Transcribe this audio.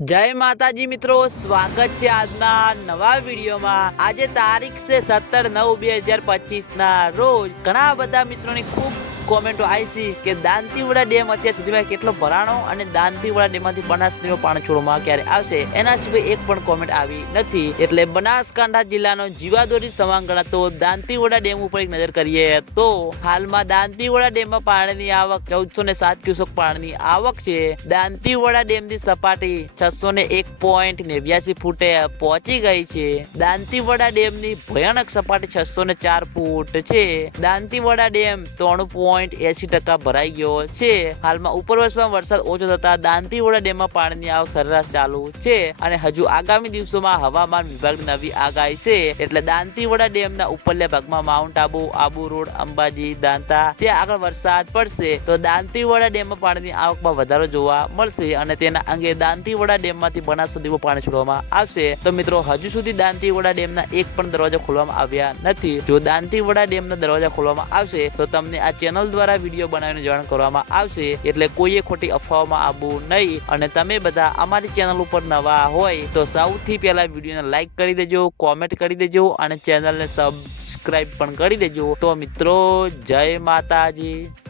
જય માતાજી મિત્રો, સ્વાગત છે આજના નવા વિડીયોમાં. આજે તારીખ છે સત્તર નવ બે હજાર પચીસ ના રોજ ઘણા બધા મિત્રોની ખૂબ કોમેન્ટો આવી છે કે દાંતીવાડા ડેમ અત્યાર સુધીમાં કેટલો ભરાણો અને દાંતીવાડા ડેમમાંથી બનાસ પાણી છોડવામાં ક્યારે આવશે? એના સિવાય એક પણ કોમેન્ટ આવી નથી. એટલે બનાસકાંઠા જિલ્લાનો જીવાદોરી સમાંગ ગણાતો દાંતીવાડા ડેમ ઉપર એક નજર કરીએ તો હાલમાં દાંતીવાડા ડેમમાં પાણીની આવક ચૌદસો ને સાત ક્યુસેક પાણીની આવક છે. દાંતીવાડા ડેમની સપાટી છસો ને એક પોઈન્ટ નેવ્યાસી ફૂટે પહોંચી ગઈ છે. દાંતીવાડા ડેમની ભયાનક સપાટી છસો ને ચાર ફૂટ છે. દાંતીવાડા ડેમ ત્રણ પોઈન્ટ એસી ટકા ભરાઈ ગયો છે. હાલમાં ઉપરવાસમાં વરસાદ ઓછો થતા દાંતીવોડા ડેમમાં પાણીની આવક સરેરાશ ચાલુ છે અને હજુ આગામી દિવસોમાં હવામાન વિભાગની નવી આગાહી છે. એટલે દાંતીવોડા ડેમના ઉપરલા ભાગમાં માઉન્ટ આબુ આબુ રોડ, અંબાજી, દાંતા, ત્યાં આગળ વરસાદ પડશે. તો દાંતીવાડા ડેમમાં પાણીની આવકમાં વધારો જોવા મળશે અને તેના અંગે દાંતીવાડા ડેમમાંથી બનાસ સુધીમાં પાણી છોડવામાં આવશે. તો મિત્રો, હજુ સુધી દાંતીવાડા ડેમના એક પણ દરવાજા ખોલવામાં આવ્યા નથી. જો દાંતીવાડા ડેમના દરવાજા ખોલવામાં આવશે, તો તમને આ ચેનલ દ્વારા વીડિયો બનાવીને જાણ કરવામાં આવશે. એટલે કોઈએ ખોટી અફવાઓમાં આવવું નહીં. અને તમે બધા અમારી ચેનલ ઉપર નવા હોય તો સૌથી પહેલા વિડીયોને લાઈક કરી દેજો, કોમેન્ટ કરી દેજો અને ચેનલને સબસ્ક્રાઇબ પણ કરી દેજો. તો મિત્રો, જય માતાજી.